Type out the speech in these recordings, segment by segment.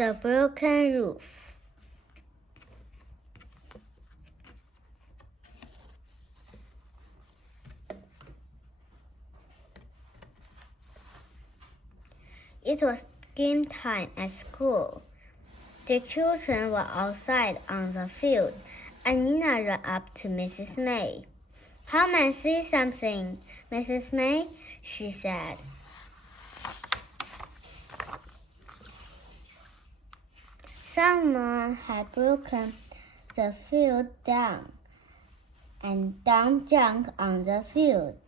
The broken roof. It was game time at school. The children were outside on the field, and Nina ran up to Mrs. May. "How may I see something, Mrs. May?" she said. Someone had broken the field down and dumped junk on the field.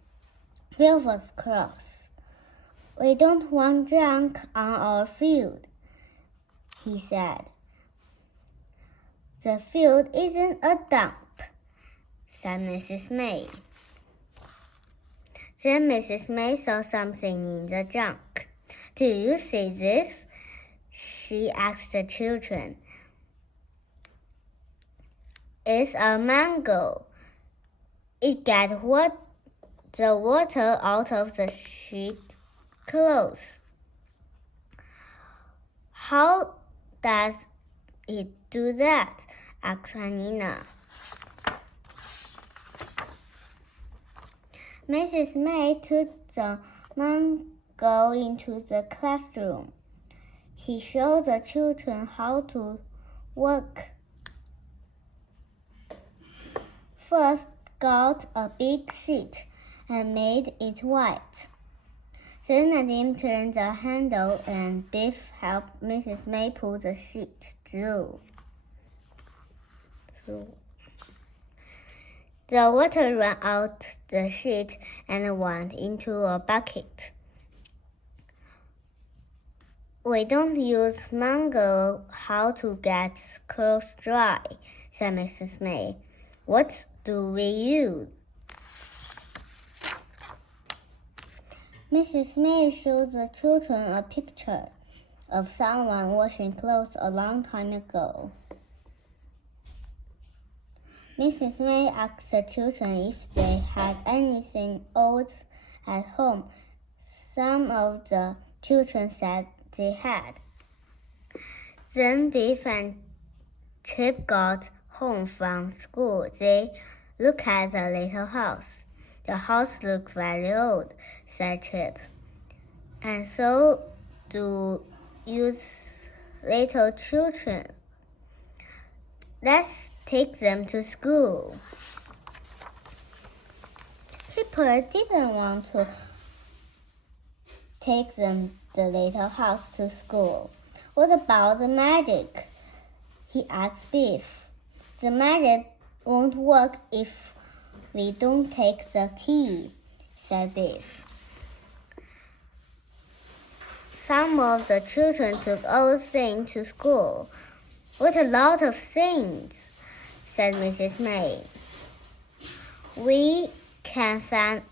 Will was cross. "We don't want junk on our field," he said. "The field isn't a dump," said Mrs. May. Then Mrs. May saw something in the junk. "Do you see this?" she asked the children. "It's a mango. It got the water out of the sheet clothes." "How does it do that?" asked Nina. Mrs. May took the mango into the classroom. He showed the children how to work. First, got a big sheet and made it white. Then Nadim turned the handle and Biff helped Mrs. May pull the sheet through. The water ran out the sheet and went into a bucket. "We don't use mango how to get clothes dry," said Mrs. May. "What do we use?" Mrs. May showed the children a picture of someone washing clothes a long time ago. Mrs. May asked the children if they had anything old at home. Some of the children said they had. Then Biff and Chip got home from school. They looked at the little house. "The house looks very old," said Chip. "And so do you little children. Let's take them to school." Kipper didn't want to take the little house to school. "What about the magic?" he asked Biff. "The magic won't work if we don't take the key," said Biff. Some of the children took all things to school. "What a lot of things," said Mrs. May. "We can find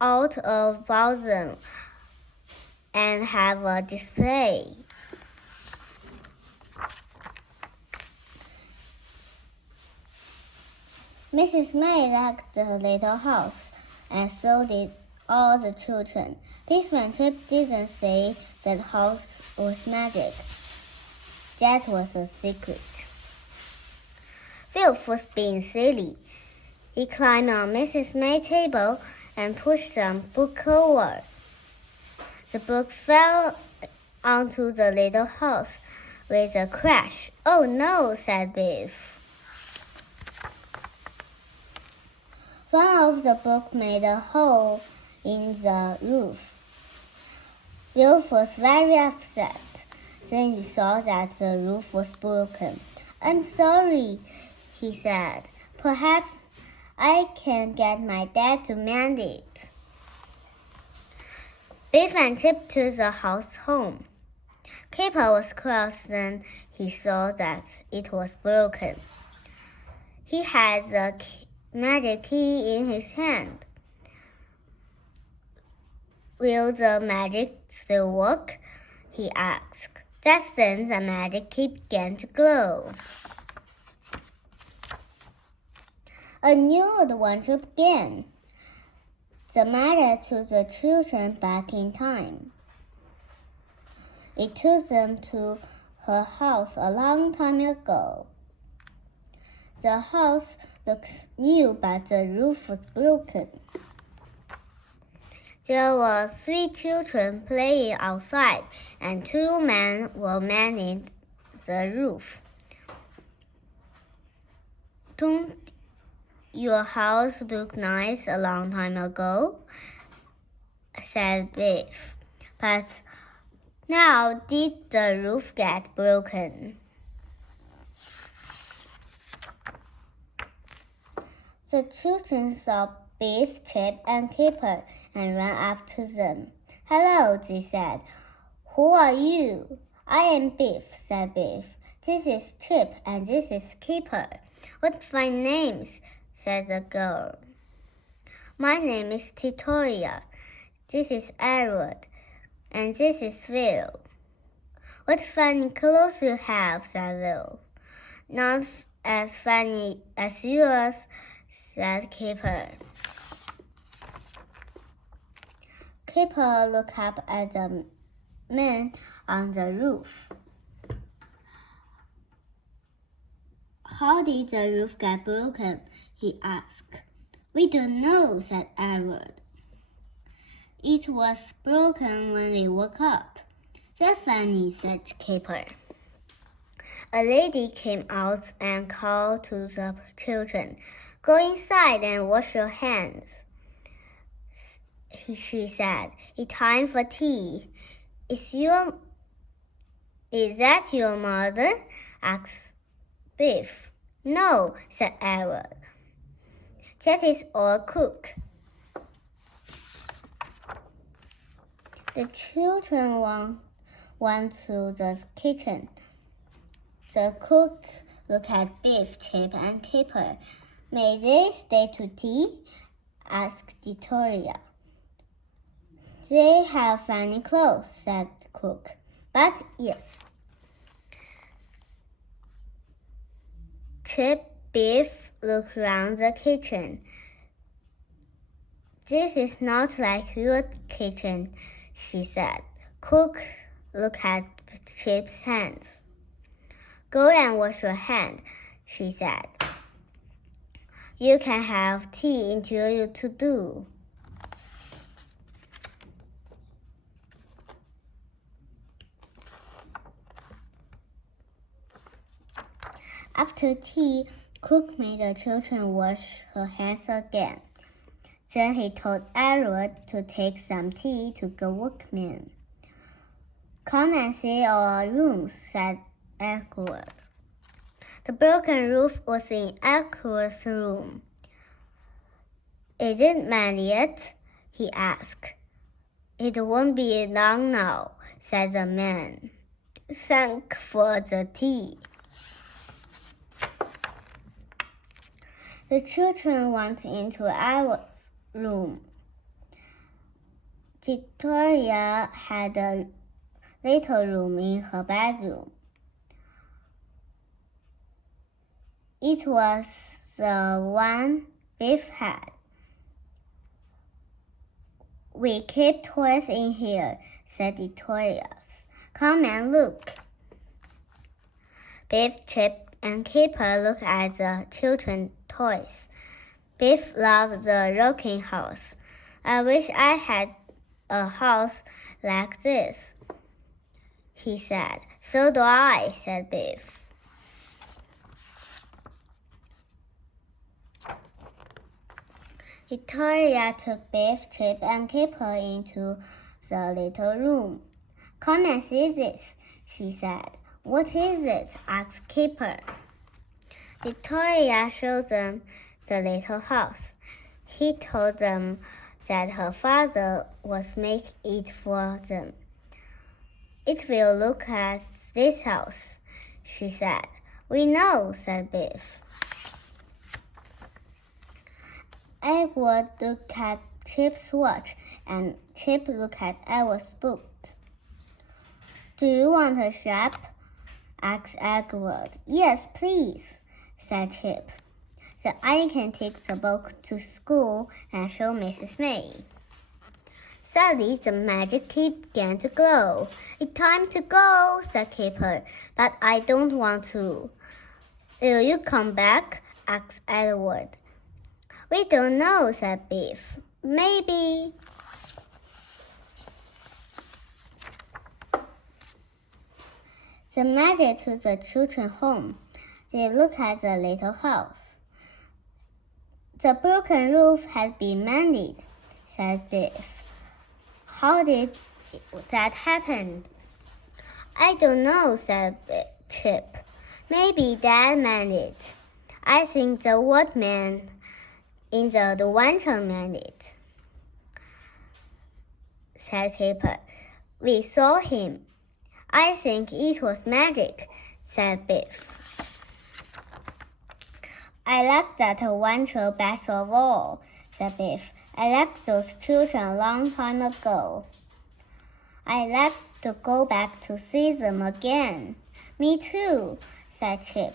out about them and have a display." Mrs. May liked the little house, and so did all the children. Biff and Chip didn't say that house was magic. That was a secret. Will was being silly. He climbed on Mrs. May's table and pushed some book over. The book fell onto the little house with a crash. "Oh no," said Biff. One of the books made a hole in the roof. Will was very upset. Then he saw that the roof was broken. "I'm sorry," he said. "Perhaps I can get my dad to mend it." Biff and Chip took the house home. Kipper was cross when he saw that it was broken. He had the magic key in his hand. "Will the magic still work?" he asked. Just then the magic key began to glow. A new adventure began. The mother took the children back in time. It took them to her house a long time ago. The house looks new, but the roof was broken. There were 3 children playing outside, and 2 men were mending the roof. Don't your house look nice a long time ago? Said Biff. But now did the roof get broken? The children saw Biff, Chip, and Kipper and ran up to them. Hello, they said. Who are you? I am Biff, said Biff. This is Chip, and this is Kipper. What fine names, said the girl. My name is Titoria. This is Edward, and this is Will. What funny clothes you have, said Will. Not as funny as yours, said Kipper. Kipper looked up at the men on the roof. How did the roof get broken? He asked. We don't know, said Edward. It was broken when we woke up. That's funny, said Kipper. A lady came out and called to the children. Go inside and wash your hands, she said. It's time for tea. Is that your mother? Asked Biff. No, said Edward. That is our cook. The children went to the kitchen. The cook looked at Biff, Chip, and Kipper. May they stay to tea? Asked Victoria. They have funny clothes, said the cook. But yes. Chip, Biff looked round the kitchen. This is not like your kitchen, she said. Cook looked at Chip's hands. Go and wash your hand, she said. You can have tea until you to do. After tea, Cook made the children wash her hands again. Then he told Edward to take some tea to the workmen. Come and see our rooms, said Edward. The broken roof was in Edward's room. Is it manned yet? He asked. It won't be long now, said the man. Thank for the tea. The children went into Edward's room. Victoria had a little room in her bedroom. It was the one Biff had. We keep toys in here, said Victoria. Come and look. Biff, Chip, and Kipper looked at the children's toys. Biff loved the rocking horse. I wish I had a house like this, he said. So do I, said Biff. Victoria took Biff, Chip, and Kipper into the little room. Come and see this, she said. What is it? Asked Kipper. Victoria showed them the little house. He told them that her father was making it for them. It will look at this house, she said. We know, said Biff. Edward looked at Chip's watch, and Chip looked at Edward's book. Do you want a shop? Asked Edward. Yes, please, said Chip. Then I can take the book to school and show Mrs. May. Suddenly, the magic key began to glow. "It's time to go," said Kipper, "but I don't want to." "Will you come back?" asked Edward. "We don't know," said Biff. "Maybe." They made it to the children's home. They looked at the little house. "The broken roof had been mended," said Biff. "How did that happen?" "I don't know," said Chip. "Maybe Dad mended it. I think the woodman in the adventure mended it," said Kipper. "We saw him." "I think it was magic," said Biff. "I like that adventure best of all," said Biff. "I liked those children a long time ago. I'd like to go back to see them again." "Me too," said Chip,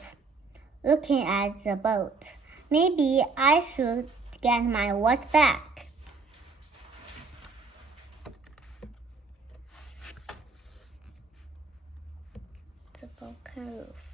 looking at the boat. "Maybe I should get my watch back." The broken roof.